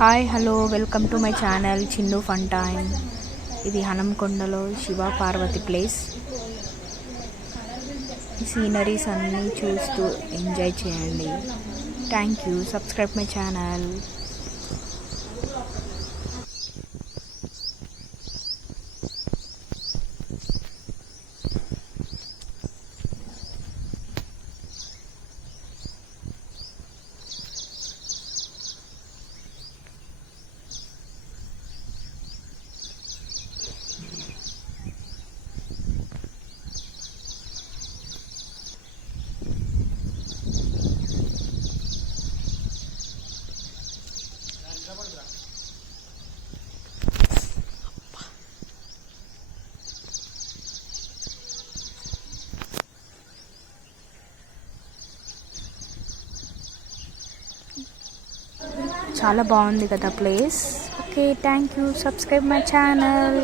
Hi hello welcome to my channel Chinnu fun time. ఇది హనంకొండలో శివ పార్వతి ప్లేస్. ఈ సీనరీస్ అన్నీ చూస్తూ ఎంజాయ్ చేయండి. Thank you. Subscribe my channel. చాలా బాగుంది కదా place. Okay, thank you. Subscribe my channel.